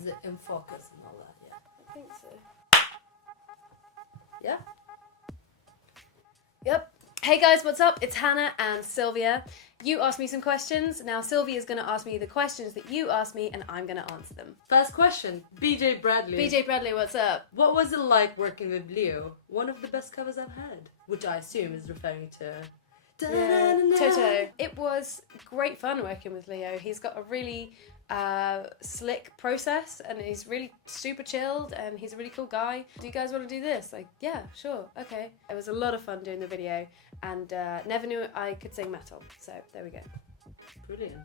Is it in focus and all that? Yeah. I think so. Yeah? Yep. Hey guys, what's up? It's Hannah and Silvia. You asked me some questions. Now Sylvia's going to ask me the questions that you asked me and I'm going to answer them. First question, BJ Bradley. BJ Bradley, what's up? What was it like working with Leo? One of the best covers I've had. Which I assume is referring to... Toto. It was great fun working with Leo. He's got a really slick process and he's really super chilled and he's a really cool guy. Do you guys want to do this? Like, yeah, sure, okay. It was a lot of fun doing the video and never knew I could sing metal. So there we go. Brilliant.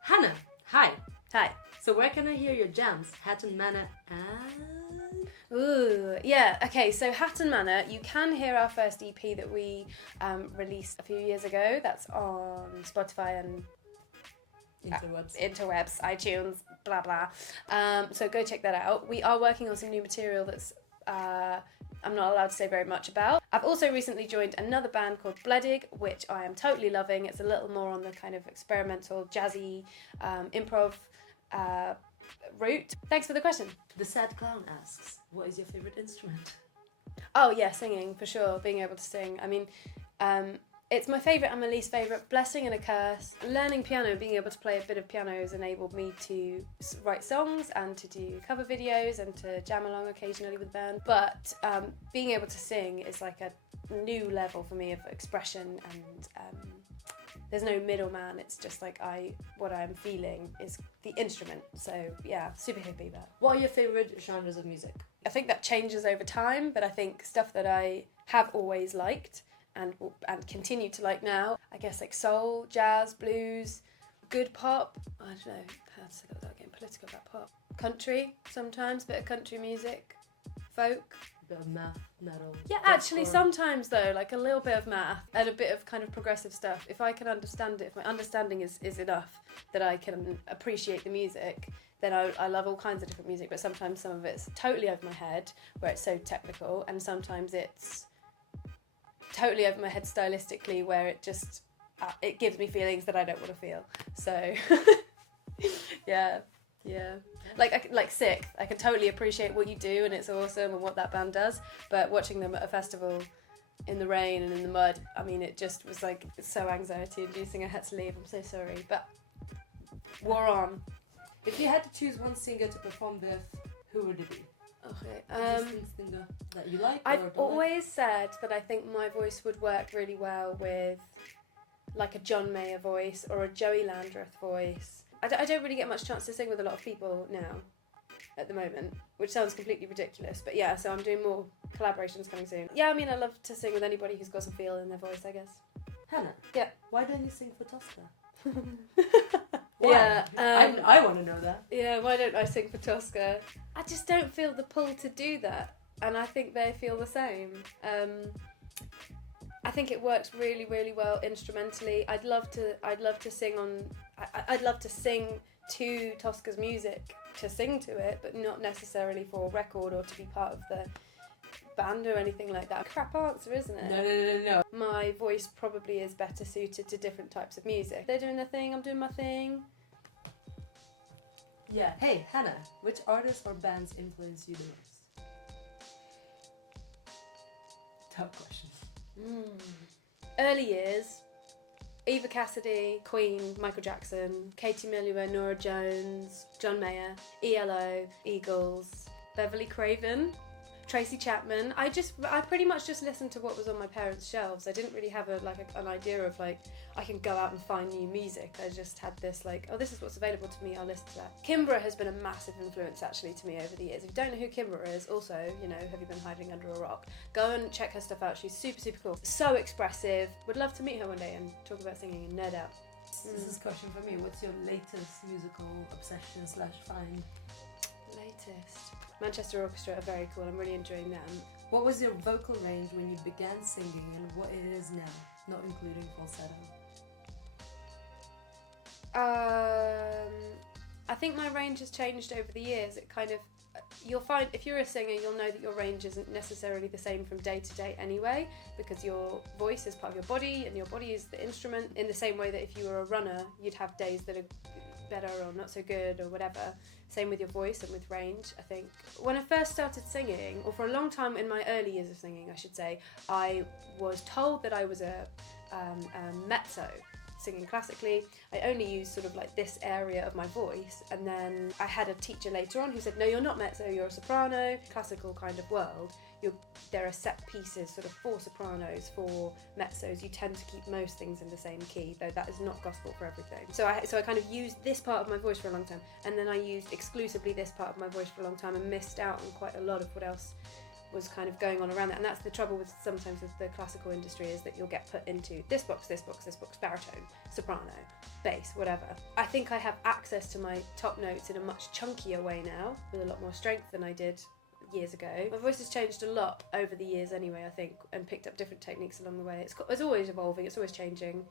Hannah, hi. Hi. So where can I hear your jams? Hatton Manor and... Ooh, yeah, okay, so Hatton Manor, you can hear our first EP that we released a few years ago. That's on Spotify and interwebs, iTunes, blah blah. So go check that out. We are working on some new material that's I'm not allowed to say very much about. I've also recently joined another band called Bledig, which I am totally loving. It's a little more on the kind of experimental, jazzy, improv route. Thanks for the question. The Sad Clown asks, what is your favourite instrument? Oh yeah, singing, for sure. Being able to sing. I mean, it's my favourite and my least favourite. Blessing and a curse. Learning piano and being able to play a bit of piano has enabled me to write songs and to do cover videos and to jam along occasionally with band. But being able to sing is like a new level for me of expression and there's no middleman. It's just like what I'm feeling is the instrument. So yeah, super happy about it. What are your favourite genres of music? I think that changes over time, but I think stuff that I have always liked and continue to like now, I guess like soul, jazz, blues, good pop. I don't know how to say that without getting political about pop. Country sometimes, bit of country music, folk. Bit of math, metal. Yeah, actually sometimes though, like a little bit of math and a bit of kind of progressive stuff. If I can understand it, if my understanding is enough that I can appreciate the music, then I love all kinds of different music, but sometimes some of it's totally over my head where it's so technical, and sometimes it's totally over my head stylistically where it just it gives me feelings that I don't want to feel. So yeah. Like Sick, I can totally appreciate what you do and it's awesome and what that band does, but watching them at a festival in the rain and in the mud, I mean, it just was like so anxiety inducing. I had to leave. I'm so sorry, but war on. If you had to choose one singer to perform with, who would it be? Okay. Singer that you like? I've always said that I think my voice would work really well with like a John Mayer voice or a Joey Landreth voice. I don't really get much chance to sing with a lot of people now at the moment, which sounds completely ridiculous, but yeah, so I'm doing more collaborations coming soon. Yeah, I mean, I love to sing with anybody who's got some feel in their voice, I guess. Hannah? Yeah. Why don't you sing for Tosca? Why? Yeah. I want to know that. Yeah, why don't I sing for Tosca? I just don't feel the pull to do that, and I think they feel the same. I think it works really, really well instrumentally. I'd love to sing to Tosca's music, to sing to it, but not necessarily for a record or to be part of the band or anything like that. Crap answer, isn't it? No. My voice probably is better suited to different types of music. They're doing their thing, I'm doing my thing. Yeah. Hey, Hannah, which artists or bands influence you the most? Tough questions. Early years, Eva Cassidy, Queen, Michael Jackson, Katie Melua, Norah Jones, John Mayer, ELO, Eagles, Beverly Craven, Tracy Chapman. I pretty much just listened to what was on my parents' shelves. I didn't really have an idea of like I can go out and find new music. I just had this like, oh, this is what's available to me, I'll listen to that. Kimbra has been a massive influence actually to me over the years. If you don't know who Kimbra is, also, you know, have you been hiding under a rock? Go and check her stuff out. She's super, super cool. So expressive. Would love to meet her one day and talk about singing and nerd out. This is a question for me. What's your latest musical obsession / find? Latest. Manchester Orchestra are very cool. I'm really enjoying them. What was your vocal range when you began singing and what it is now, not including falsetto? I think my range has changed over the years. It kind of, you'll find, if you're a singer, you'll know that your range isn't necessarily the same from day to day anyway, because your voice is part of your body and your body is the instrument, in the same way that if you were a runner, you'd have days that are better or not so good or whatever. Same with your voice and with range, I think. When I first started singing, or for a long time in my early years of singing, I should say, I was told that I was a mezzo, singing classically. I only used sort of like this area of my voice, and then I had a teacher later on who said, no, you're not mezzo, you're a soprano. Classical kind of world, there are set pieces, sort of for sopranos, for mezzos. You tend to keep most things in the same key, though that is not gospel for everything. So I kind of used this part of my voice for a long time, and then I used exclusively this part of my voice for a long time and missed out on quite a lot of what else was kind of going on around that. And that's the trouble with sometimes with the classical industry, is that you'll get put into this box, baritone, soprano, bass, whatever. I think I have access to my top notes in a much chunkier way now, with a lot more strength than I did years ago. My voice has changed a lot over the years anyway, I think, and picked up different techniques along the way. It's always evolving, it's always changing.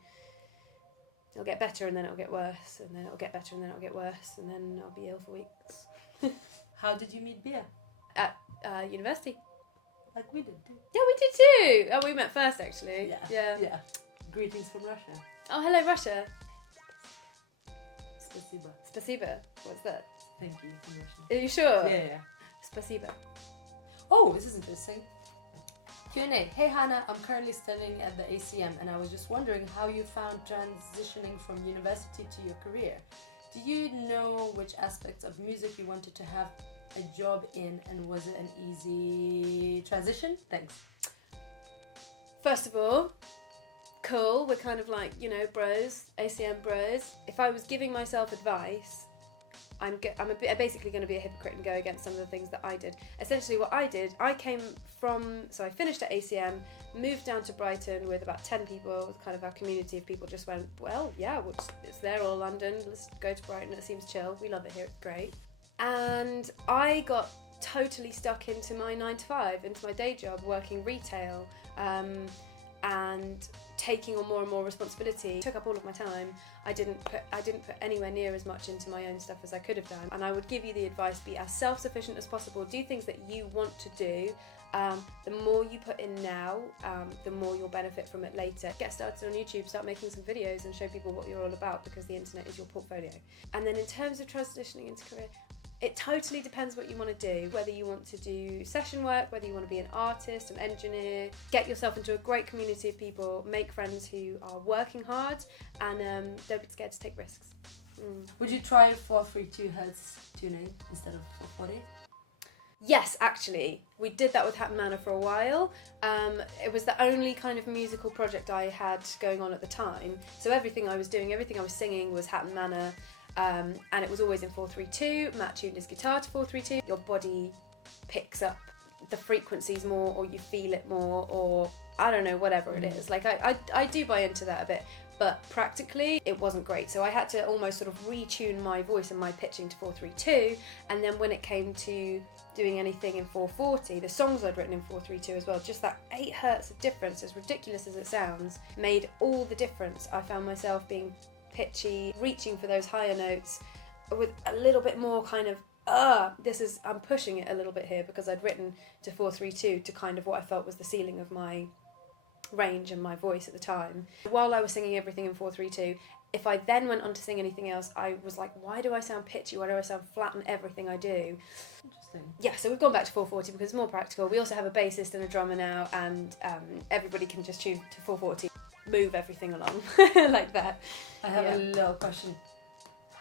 It'll get better and then it'll get worse, and then it'll get better and then it'll get worse, and then I'll be ill for weeks. How did you meet Bia? At university. Like we did too. Yeah, we did too. Oh, we met first actually. Yeah. Greetings from Russia. Oh, hello Russia. Spasiba. Spasiba. What's that? Thank you from Russian. Are you sure? Yeah. Spasiba. Oh, this is interesting. Q&A. Hey Hannah, I'm currently studying at the ACM, and I was just wondering how you found transitioning from university to your career. Do you know which aspects of music you wanted to have a job in, and was it an easy transition? Thanks. First of all, cool. We're kind of like, bros, ACM bros. If I was giving myself advice, I'm basically going to be a hypocrite and go against some of the things that I did. Essentially what I did, I finished at ACM, moved down to Brighton with about 10 people, kind of our community of people just went, well, yeah, it's there all London, let's go to Brighton, it seems chill, we love it here, it's great. And I got totally stuck into my 9-to-5, into my day job, working retail, and taking on more and more responsibility. It took up all of my time. I didn't put anywhere near as much into my own stuff as I could have done. And I would give you the advice: be as self-sufficient as possible. Do things that you want to do. The more you put in now, the more you'll benefit from it later. Get started on YouTube, start making some videos and show people what you're all about, because the internet is your portfolio. And then in terms of transitioning into career, it totally depends what you want to do, whether you want to do session work, whether you want to be an artist, an engineer. Get yourself into a great community of people, make friends who are working hard, and don't be scared to take risks. Would you try 432 Hz tuning instead of 440? Yes, actually. We did that with Hatton Manor for a while. It was the only kind of musical project I had going on at the time. So everything I was doing, everything I was singing was Hatton Manor. And it was always in 432. Matt tuned his guitar to 432. Your body picks up the frequencies more, or you feel it more, or I don't know, whatever it is. Like I do buy into that a bit, but practically it wasn't great. So I had to almost sort of retune my voice and my pitching to 432. And then when it came to doing anything in 440, the songs I'd written in 432 as well, just that 8 hertz of difference, as ridiculous as it sounds, made all the difference. I found myself being pitchy, reaching for those higher notes with a little bit more kind of I'm pushing it a little bit here, because I'd written to 432 to kind of what I felt was the ceiling of my range and my voice at the time. While I was singing everything in 432, if I then went on to sing anything else, I was like, why do I sound pitchy? Why do I sound flat in everything I do? Interesting. Yeah, so we've gone back to 440 because it's more practical. We also have a bassist and a drummer now, and everybody can just tune to 440. Move everything along like that. I have a little question.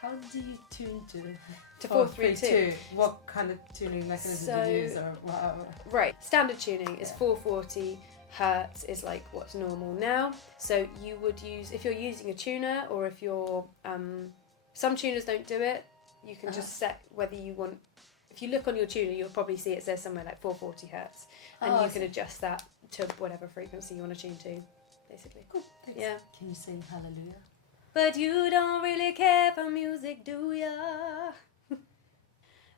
How do you tune to 432? What kind of tuning mechanism do you use, or whatever? Right, standard tuning is 440 hertz is like what's normal now. So you would use, if you're using a tuner, or if you're some tuners don't do it, you can just set whether you want. If you look on your tuner, you'll probably see it says somewhere like 440 hertz, and you can adjust that to whatever frequency you want to tune to. Basically. Cool. Thanks. Yeah. Can you sing Hallelujah? But you don't really care for music, do ya?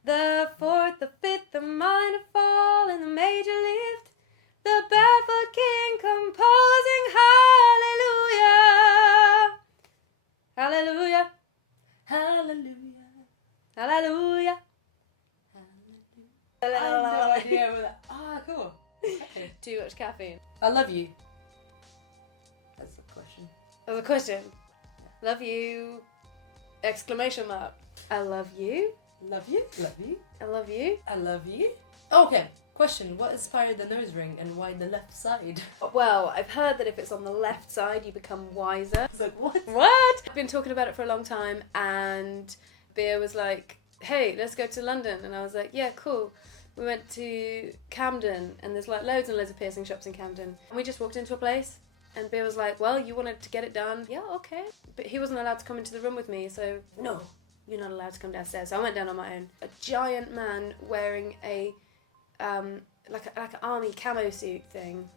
The fourth, the fifth, the minor fall, and the major lift. The barefoot king composing hallelujah. Hallelujah. Hallelujah. Hallelujah. I have no idea what that. Cool. Okay. Too much caffeine. I love you. That's the question. Oh, the question. Yeah. Love you. Exclamation mark. I love you. Love you. Love you. I love you. I love you. Okay. Question: what inspired the nose ring and why the left side? Well, I've heard that if it's on the left side, you become wiser. It's like, what? What? I've been talking about it for a long time, and Bea was like, hey, let's go to London. And I was like, yeah, cool. We went to Camden, and there's like loads and loads of piercing shops in Camden. And we just walked into a place, and Bea was like, well, you wanted to get it done. Yeah, okay. But he wasn't allowed to come into the room with me, so no, you're not allowed to come downstairs. So I went down on my own. A giant man wearing a like an army camo suit thing,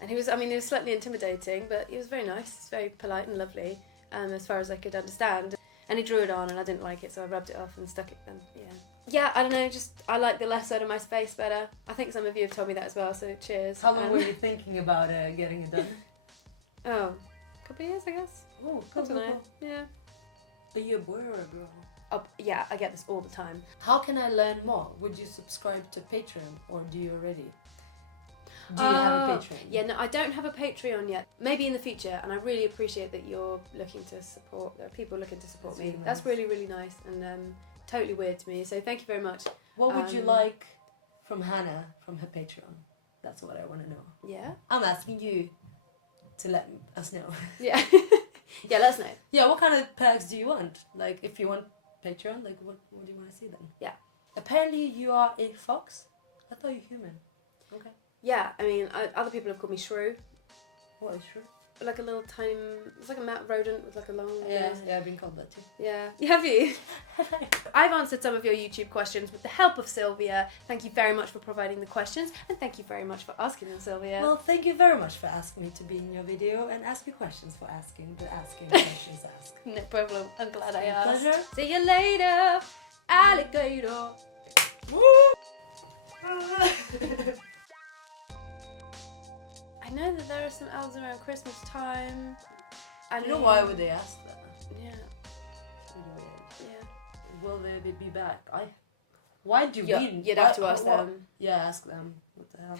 and he was slightly intimidating, but he was very nice. He's very polite and lovely, as far as I could understand. And he drew it on, and I didn't like it, so I rubbed it off and stuck it. And yeah, I don't know. Just I like the left side of my face better. I think some of you have told me that as well. So cheers. How long were you thinking about getting it done? Oh, a couple of years, I guess. Oh, I don't know. Yeah. Are you a boy or a girl? Oh, yeah, I get this all the time. How can I learn more? Would you subscribe to Patreon, or do you already? Do you have a Patreon? Yeah, no, I don't have a Patreon yet. Maybe in the future, and I really appreciate that you're looking to support. There are people looking to support me. Really nice. That's really, really nice, and totally weird to me. So thank you very much. What would you like from Hannah from her Patreon? That's what I want to know. Yeah. I'm asking you to let us know. Yeah. Yeah, let us know. Yeah, what kind of perks do you want? Like, if you want Patreon, like, what do you want to see then? Yeah. Apparently you are a fox? I thought you're human. Okay. Yeah, I mean, other people have called me Shrew. What is true? Like a little tiny... It's like a mad rodent with like a long... Yeah, I've been called that too. Yeah. Have you? I've answered some of your YouTube questions with the help of Silvia. Thank you very much for providing the questions, and thank you very much for asking them, Silvia. Well, thank you very much for asking me to be in your video, and ask your questions for asking, but asking questions ask. No problem. I'm glad I asked. Pleasure. See you later, alligator. I know that there are some elves around Christmas time. You know why would they ask that? Yeah. It's really weird. Yeah. Will they be back? Why do you mean? You'd have to ask them. Yeah, ask them. What the hell?